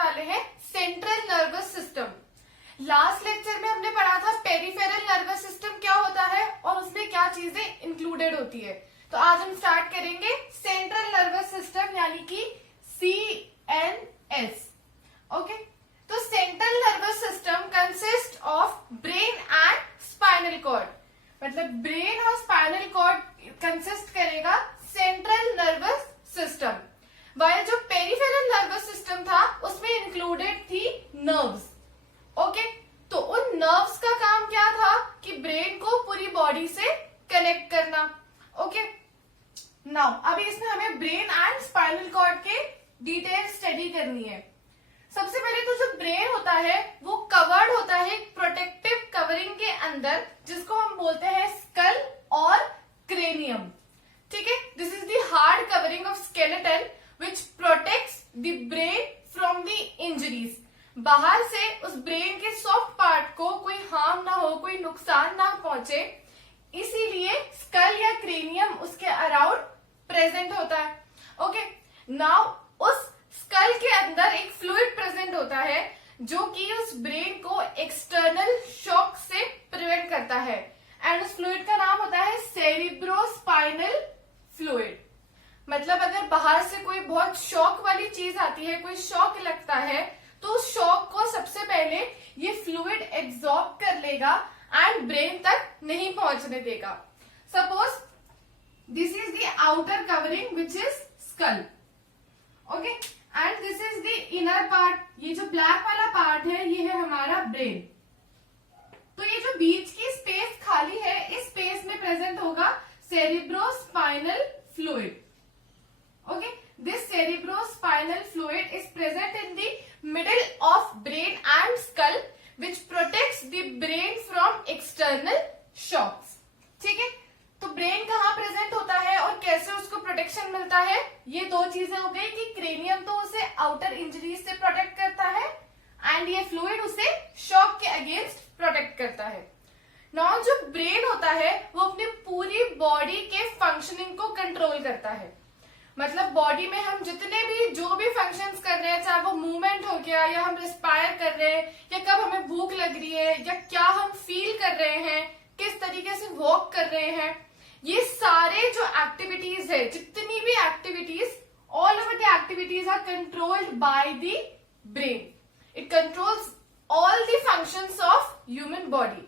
वाले हैं central nervous system. Last lecture में हमने पढ़ा था पेरिफेरल नर्वस सिस्टम क्या होता है और उसमें क्या चीजें इंक्लूडेड होती है। तो आज हम स्टार्ट करेंगे सेंट्रल नर्वस सिस्टम यानी कि CNS। ओके, तो central nervous system consist of brain and spinal cord, मतलब ब्रेन और स्पाइनल कॉर्ड कंसिस्ट करेगा सेंट्रल नर्वस सिस्टम। वह जो पेरिफेरल नर्वस सिस्टम था उसमें इंक्लूडेड थी नर्व्स। ओके, तो उन नर्व्स का काम क्या था कि ब्रेन को पूरी बॉडी से कनेक्ट करना। ओके, नाउ अभी इसमें हमें ब्रेन एंड स्पाइनल कॉर्ड के डिटेल स्टडी करनी है। सबसे पहले तो जो ब्रेन होता है वो कवर्ड होता है प्रोटेक्टिव कवरिंग के अंदर, जिसको हम बोलते हैं स्कल और क्रेनियम। ठीक है, this is the hard covering of skeleton which protects the brain from the injuries. बाहर से उस ब्रेन के सॉफ्ट पार्ट को कोई हार्म ना हो, कोई नुकसान ना पहुंचे, इसीलिए स्कल या क्रेनियम उसके अराउंड प्रेजेंट होता है। ओके, नाउ उस स्कल के अंदर एक फ्लूइड प्रेजेंट होता है जो कि उस ब्रेन को एक्सटर्नल शॉक से प्रिवेंट करता है, एंड उस फ्लूइड का नाम होता है सेरिब्रोस्पाइनल फ्लूइड। मतलब अगर बाहर से कोई बहुत शॉक वाली चीज आती है, कोई शॉक लगता है, तो उस शॉक को सबसे पहले ये फ्लूइड एब्जॉर्ब कर लेगा एंड ब्रेन तक नहीं पहुंचने देगा। Suppose this is the outer covering which is skull, okay, and this is the inner part. ये जो ब्लैक वाला पार्ट है ये है हमारा ब्रेन। तो ये जो बीच की स्पेस खाली है, इस स्पेस में प्रेजेंट होगा cerebrospinal fluid. Okay, this cerebrospinal fluid is present in the middle of brain and skull, which protects the brain from external shocks. ठीक है, तो ब्रेन कहाँ प्रेजेंट होता है और कैसे उसको प्रोटेक्शन मिलता है, ये दो चीजें हो गई कि क्रेनियम तो उसे आउटर इंजरीज से प्रोटेक्ट करता है एंड ये फ्लूइड उसे शॉक के अगेंस्ट प्रोटेक्ट करता है। नाउ जो ब्रेन होता है वो अपनी पूरी बॉडी के फंक्शनिंग को कंट्रोल करता है। मतलब बॉडी में हम जितने भी जो भी फंक्शंस कर रहे हैं, चाहे वो मूवमेंट हो गया या हम रिस्पायर कर रहे हैं या कब हमें भूख लग रही है या क्या हम फील कर रहे हैं, किस तरीके से वॉक कर रहे हैं, ये सारे जो एक्टिविटीज है, जितनी भी activities, all over the activities are controlled by the brain. It controls all the functions of human body.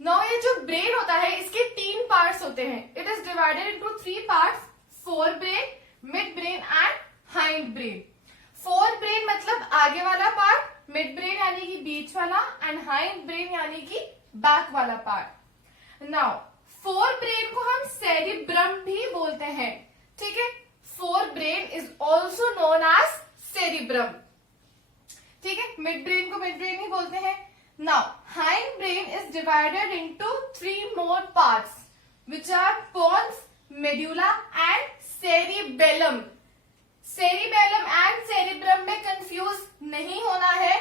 Now ये जो ब्रेन होता है इसके 3 पार्ट्स होते हैं। It is divided into 3 parts, fore brain, mid brain and hind brain. Fore brain मतलब आगे वाला पार्ट, मिड ब्रेन यानी कि बीच वाला, एंड हाइंड ब्रेन यानी कि बैक वाला पार्ट। नाउ फोर ब्रेन को हम सेरिब्रम भी बोलते हैं। ठीक है, forebrain is also known as cerebrum. ठीक है, मिड ब्रेन को मिड ब्रेन ही बोलते हैं। Now hindbrain is divided into 3 more parts which are pons, medulla and cerebellum. Cerebellum and cerebrum में कंफ्यूज नहीं होना है।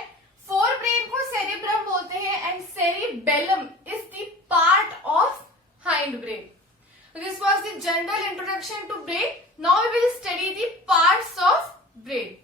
फोर ब्रेन को सेरिब्रम बोलते हैं and cerebellum is the part of hindbrain. This was the general introduction to brain. Now we will study the parts of brain.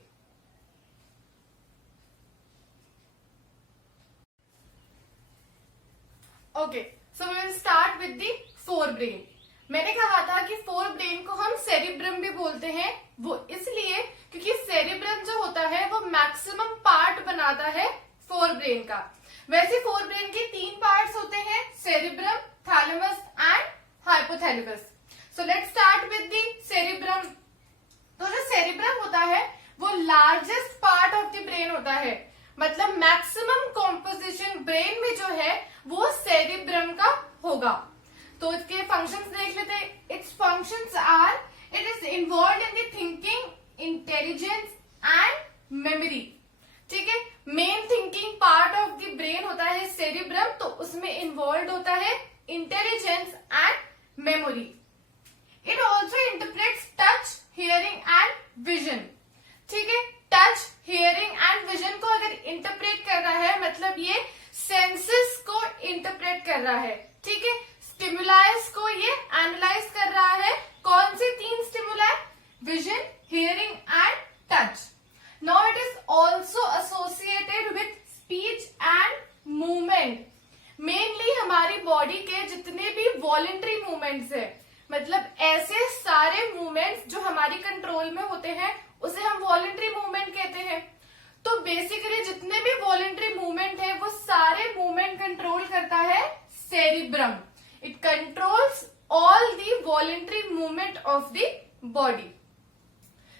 Okay, so we will start with the forebrain. मैंने कहा था कि fore brain को हम cerebrum भी बोलते हैं, वो इसलिए क्योंकि सेरिब्रम जो होता है वो मैक्सिमम पार्ट बनाता है फोर ब्रेन का। वैसे फोर ब्रेन के 3 पार्ट्स होते हैं, cerebrum, thalamus and hypothalamus. So let's start with the cerebrum. तो जो सेरिब्रम होता है वो largest part of the brain होता है, मतलब मैक्सिमम कॉम्पोजिशन ब्रेन में जो है वो सेरिब्रम का होगा। तो इसके फंक्शंस देख लेते हैं। Its functions are, it is involve in the thinking, intelligence and memory. ठीक है, main thinking part of the brain होता है सेरिब्रम, तो उसमें इन्वॉल्व होता है intelligence and memory. It also interprets touch, hearing and vision. ठीक है, टच, हियरिंग एंड विजन को अगर इंटरप्रेट कर रहा है मतलब ये सेंसेस को इंटरप्रेट कर रहा है। ठीक है, स्टिमुलाइज को ये एनालाइज कर रहा है। कौन से 3 stimuli? Vision, hearing and touch. Now it is also associated with speech and movement. Mainly हमारी बॉडी के जितने भी वॉलेंट्री मूवमेंट्स है, मतलब ऐसे सारे मूवमेंट्स जो हमारी कंट्रोल में होते हैं उसे हम वॉलेंट्री मूवमेंट कहते हैं। तो बेसिकली जितने भी वॉलेंट्री मूवमेंट है वो सारे मूवमेंट कंट्रोल करता है cerebrum. It controls all the voluntary movement of the body.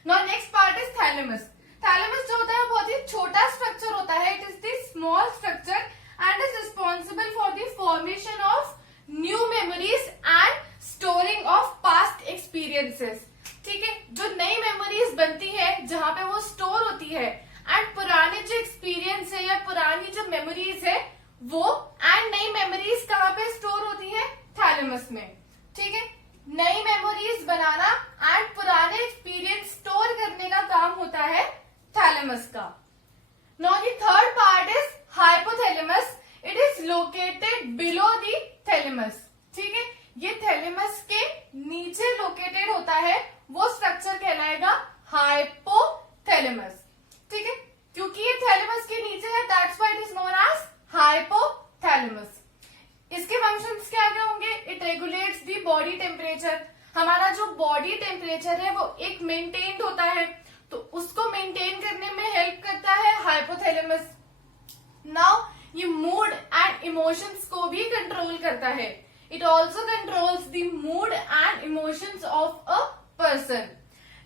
Now next part is thalamus. Thalamus जो होता है बहुत ही छोटा स्ट्रक्चर होता है। It is the small structure and is responsible for the formation of new memories and storing of past experiences। ठीक है, जो नई मेमोरीज बनती है जहां पे वो स्टोर होती है, एंड पुराने जो एक्सपीरियंस है या पुरानी जो मेमोरीज है वो, एंड नई मेमोरीज कहाँ पे स्टोर होती है? थैलेमस में। ठीक है, नई मेमोरीज बनाना एंड पुराने एक्सपीरियंस स्टोर करने का काम होता है थैलेमस का। Now the third part is hypothalamus. It is located below the thalamus. ठीक है, ये थैलेमस के नीचे लोकेटेड होता है, वो स्ट्रक्चर कहलाएगा हाइपोथैलेमस। ठीक है, क्योंकि ये थैलेमस के नीचे है that's why it is known as hypothalamus. इसके फंक्शंस क्या क्या होंगे? It regulates the body temperature. हमारा जो बॉडी टेम्परेचर है वो एक मेंटेन्ड होता है, तो उसको मेंटेन करने में हेल्प करता है हाइपोथैलेमस। नाउ ये मूड एंड इमोशंस को भी कंट्रोल करता है। It also controls the mood and emotions of a person.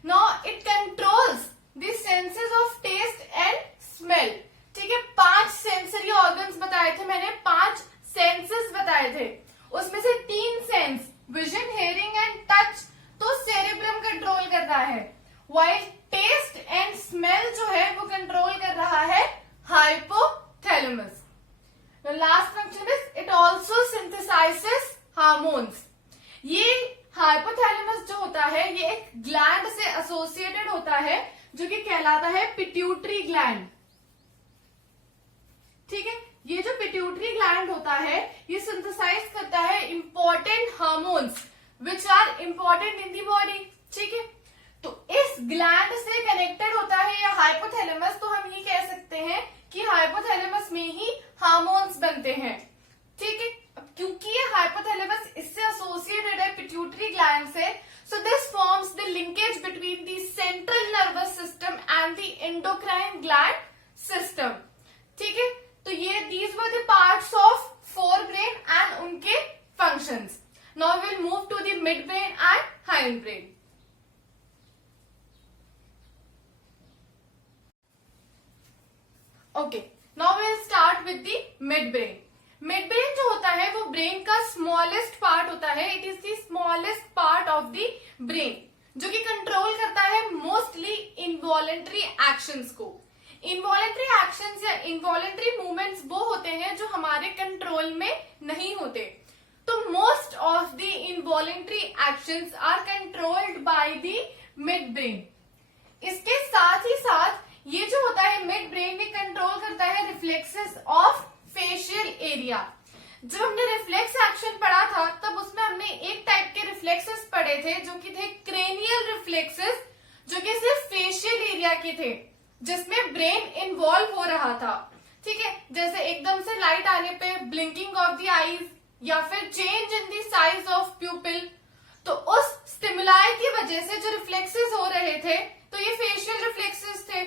Now it controls the senses of taste and smell. ठीक है, 5 सेंसरी ऑर्गन्स बताए थे मैंने, 5 सेंसेस बताए थे, उसमें से 3 sense vision, hearing and touch तो सेरेब्रम कंट्रोल कर रहा है, वाइल टेस्ट एंड स्मेल जो है वो कंट्रोल कर रहा है hypothalamus. Last function is it also synthesises hormones. ये हाइपोथैलेमस जो होता है ये एक ग्लैंड से एसोसिएटेड होता है जो कि कहलाता है पिट्यूटरी ग्लैंड। ठीक है, ये जो पिट्यूटरी ग्लैंड होता है ये सिंथेसाइज करता है important hormones which are important in the body. ठीक है, तो इस ग्लैंड से कनेक्टेड होता है या हाइपोथैलेमस, तो हम ये कह सकते हैं कि हाइपोथैलेमस में ही हार्मोन्स बनते हैं। ठीक है, क्योंकि ये हाइपोथैलेमस इससे एसोसिएटेड है पिट्यूटरी ग्लैंड से, so this forms the linkage between the central nervous system and the endocrine gland system. ठीक है, तो ये these were the parts of fore brain and उनके फंक्शंस। Now will move to the mid brain and hind brain. Okay, now will start with the mid brain. Mid brain जो होता है वो ब्रेन का स्मॉलेस्ट पार्ट होता है। It is the smallest part of the brain जो कि control करता है मोस्टली इनवॉलेंट्री एक्शंस को। इनवॉलेंट्री एक्शंस या इनवॉलेंट्री मूवमेंट्स वो होते हैं जो हमारे कंट्रोल में नहीं होते। तो most of the involuntary actions are controlled by the mid brain. इसके साथ ही साथ ये जो होता है मिड ब्रेन में कंट्रोल करता है रिफ्लेक्सेस ऑफ फेशियल एरिया। जब हमने रिफ्लेक्स एक्शन पढ़ा था तब उसमें हमने एक टाइप के रिफ्लेक्सेस पढ़े थे जो कि थे क्रेनियल रिफ्लेक्सेस, जो कि सिर्फ फेशियल एरिया के थे जिसमें ब्रेन इन्वॉल्व हो रहा था। ठीक है, जैसे एकदम से लाइट आने पे ब्लिंकिंग ऑफ द आईज या फिर change in the size of प्यूपिल। तो उस स्टिमुलाई की वजह से जो रिफ्लेक्सेस हो रहे थे तो ये फेशियल रिफ्लेक्सेस थे।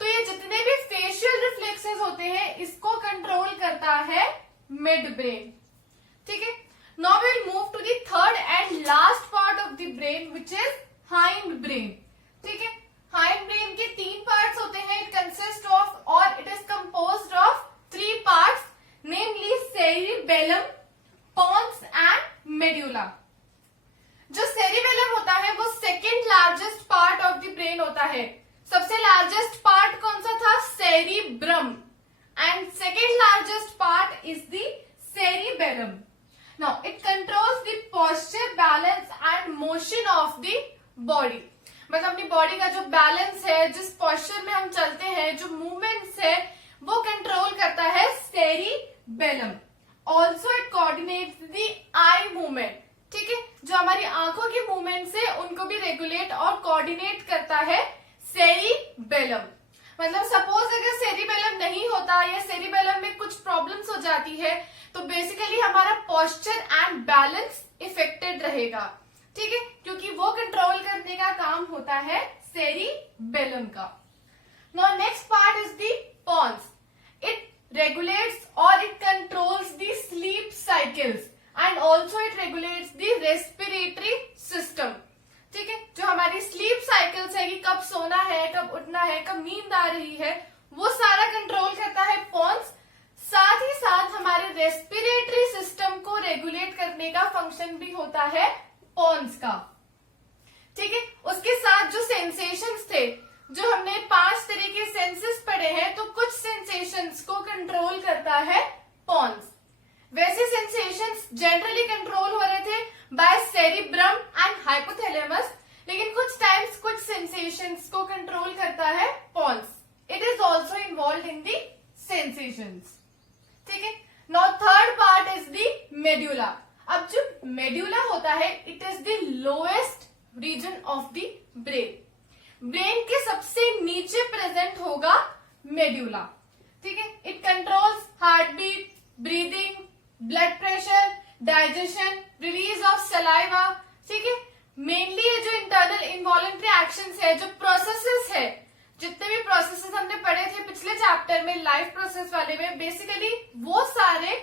तो ये जितने भी फेशियल रिफ्लेक्सेस होते हैं इसको कंट्रोल करता है मिड ब्रेन। ठीक है, now we will move to the third and last part of the brain which is hindbrain. ठीक है, हाइंड ब्रेन के 3 पार्ट्स होते हैं। इट कंसिस्ट ऑफ और it is composed of 3 parts, namely cerebellum, pons and medulla. जो cerebellum होता है वो second largest part of the brain होता है। सबसे लार्जेस्ट पार्ट कौन सा था? Cerebrum, and second largest part is the cerebellum. Now it controls the posture, balance and motion of the body. मतलब अपनी बॉडी का जो बैलेंस है, जिस पोस्चर में हम चलते हैं, जो मूवमेंट्स है वो कंट्रोल करता है cerebellum. Also it coordinates the eye movement. ठीक है, जो हमारी आंखों की मूवमेंट्स है उनको भी रेगुलेट और कोऑर्डिनेट करता है सेरिबेलम। मतलब सपोज अगर सेरिबेलम नहीं होता या सेरिबेलम में कुछ प्रॉब्लम्स हो जाती है तो बेसिकली हमारा पोस्चर एंड बैलेंस इफेक्टेड रहेगा, ठीक है, क्योंकि वो कंट्रोल करने का काम होता है सेरिबेलम का। Now next part is the pons. It regulates or it controls the sleep cycles and also it regulates the respiratory system, ठीक है। जो हमारी स्लीप साइकिल्स है कि कब सोना है, कब उठना है, कब नींद आ रही है, वो सारा कंट्रोल करता है पोन्स। साथ ही साथ हमारे रेस्पिरेटरी सिस्टम को रेगुलेट करने का फंक्शन भी होता है पोन्स का, ठीक है। उसके साथ जो सेंसेशंस थे, जो हमने 5 तरह के सेंसेस पढ़े हैं, तो कुछ सेंसेशंस को कंट्रोल करता है पोन्स। वैसे सेंसेशंस जनरली कंट्रोल हो रहे थे बाय सेरिब्रम एंड हाइपोथैलेमस, लेकिन कुछ टाइम्स कुछ सेंसेशंस को कंट्रोल करता है pons. It is also involve in the sensations, ठीक है। Now third part is the medulla. अब जो मेड्यूला होता है, it is the lowest region of the brain. Brain के सबसे नीचे प्रेजेंट होगा मेड्यूला, ठीक है। It controls heart beat, breathing, blood pressure, digestion, release of saliva, ठीक है। मेनली ये जो इंटरनल इनवॉलंटरी एक्शंस है, जो प्रोसेसेस है, जितने भी प्रोसेसेस हमने पढ़े थे पिछले चैप्टर में लाइफ प्रोसेस वाले में, बेसिकली वो सारे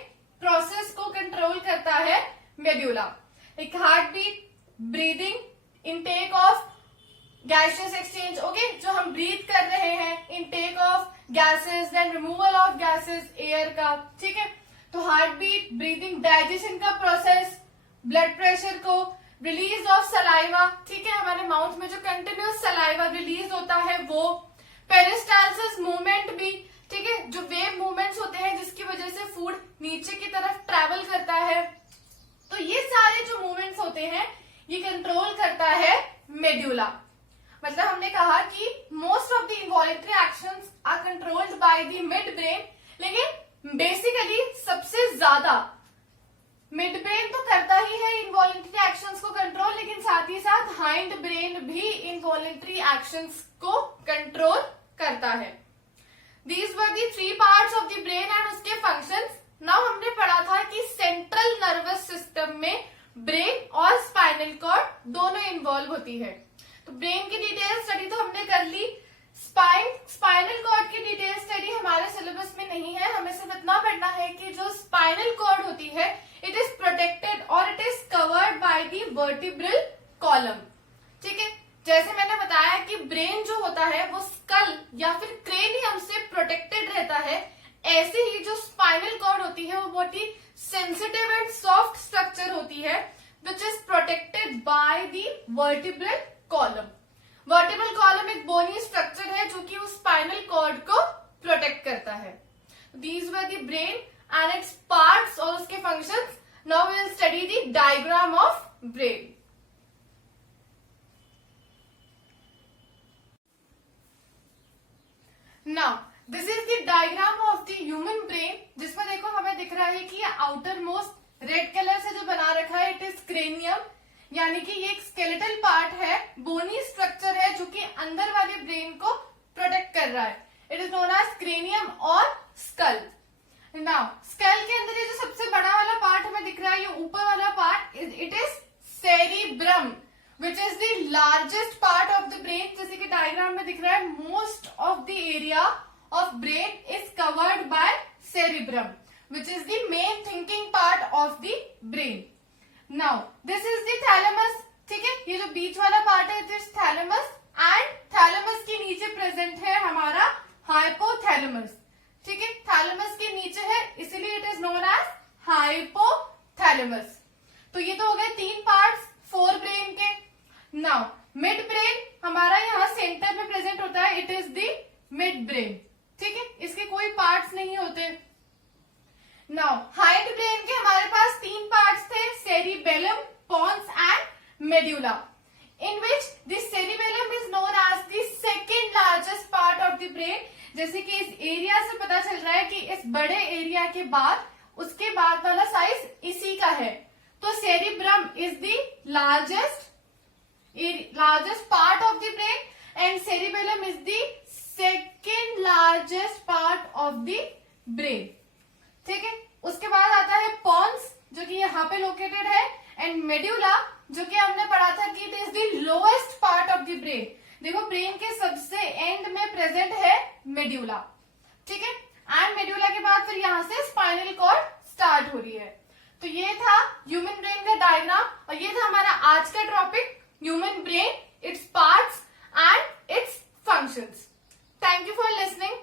प्रोसेस को कंट्रोल करता है मेड्यूला। एक heart beat, breathing, intake of gases exchange, okay, जो हम ब्रीथ कर रहे हैं, intake of gases, then removal of gases air का, ठीक है। तो हार्ट बीट, ब्रीदिंग, डाइजेशन का प्रोसेस, ब्लड प्रेशर को, रिलीज ऑफ सलाइवा, ठीक है, हमारे माउथ में जो कंटिन्यूस सलाइवा रिलीज होता है वो, पेरिस्टाल्सिस मूवमेंट भी, ठीक है, जो वेव मूवमेंट्स होते हैं जिसकी वजह से फूड नीचे की तरफ ट्रेवल करता है। तो ये सारे जो मूवमेंट्स होते हैं ये कंट्रोल करता है मेड्यूला। मतलब हमने कहा कि most of the involuntary actions are controlled by the mid brain, लेकिन बेसिकली सबसे ज्यादा मिड ब्रेन तो करता ही है इनवॉलंटरी एक्शंस को कंट्रोल, लेकिन साथ ही साथ हाइंड ब्रेन भी इनवॉलंटरी एक्शंस को कंट्रोल करता है। These were the 3 parts of the brain and उसके फंक्शंस। नाउ हमने पढ़ा था कि सेंट्रल नर्वस सिस्टम में ब्रेन और स्पाइनल कॉर्ड दोनों इन्वॉल्व होती है। तो ब्रेन की डिटेल स्टडी तो हमने कर ली, स्पाइनल कॉर्ड की डिटेल स्टडी हमारे सिलेबस में नहीं है। हमें सिर्फ इतना पढ़ना है कि जो स्पाइनल कॉर्ड होती है, इट इज प्रोटेक्टेड और it is covered by the vertebral column, ठीक है। जैसे मैंने बताया कि ब्रेन जो होता है वो स्कल या फिर क्रेनियम से प्रोटेक्टेड रहता है, ऐसे ही जो स्पाइनल कॉर्ड होती है वो बहुत ही सेंसिटिव एंड सॉफ्ट स्ट्रक्चर होती है, which is protected by the vertebral column. Vertebral column एक बोनी स्ट्रक्चर है जो कि उस स्पाइनल कॉर्ड को प्रोटेक्ट करता है। These were the brain and its parts और उसके functions. Now we will study the diagram of brain. Now this is the diagram of the human brain, जिसमें देखो हमें दिख रहा है कि आउटर मोस्ट रेड कलर से जो बना रखा है, इट इज क्रेनियम, यानी कि ये एक स्केलेटल पार्ट है, बोनी स्ट्रक्चर है जो कि अंदर वाले ब्रेन को प्रोटेक्ट कर रहा है। It is known as cranium और स्कल। नाउ स्कल के अंदर ये जो सबसे बड़ा वाला पार्ट हमें दिख रहा है, ये ऊपर वाला part, it is cerebrum, which is the largest part of the brain. जैसे कि डायग्राम में दिख रहा है, most of the area of brain is covered by cerebrum, which is the main thinking part of the brain. Now this is the thalamus, ठीक है, ये जो बीच वाला पार्ट है, दिस थैलेमस, एंड थैलेमस के नीचे प्रेजेंट है हमारा हाइपोथैलेमस, ठीक है, थैलेमस के नीचे है इसलिए it is known as hypothalamus. तो ये तो हो गए 3 पार्ट्स 4 ब्रेन के। नाउ मिड ब्रेन हमारा यहाँ सेंटर में प्रेजेंट होता है, it is the mid brain, ठीक है, इसके कोई पार्ट्स नहीं होते। नाउ हाइंड ब्रेन के हमारे पास 3 पार्ट्स थे, cerebellum, pons and medulla, in which the cerebellum is known as the second largest part of the brain. जैसे कि इस एरिया से पता चल रहा है कि इस बड़े एरिया के बाद उसके बाद वाला साइज इसी का है, तो cerebrum is the largest part of the brain and cerebellum is the second largest part of the brain. ठीक है, उसके बाद आता है पॉन्स जो कि यहाँ पे लोकेटेड है, एंड मेड्यूला जो कि हमने पढ़ा था कि it is the lowest part of the brain. देखो ब्रेन के सबसे एंड में प्रेजेंट है मेड्यूला। ठीक है, एंड मेड्यूला के बाद फिर यहाँ से स्पाइनल कॉर्ड स्टार्ट हो रही है। तो ये था ह्यूमन ब्रेन का डायग्राम और ये था हमारा आज का topic human brain, its parts and it's functions. Thank you for listening.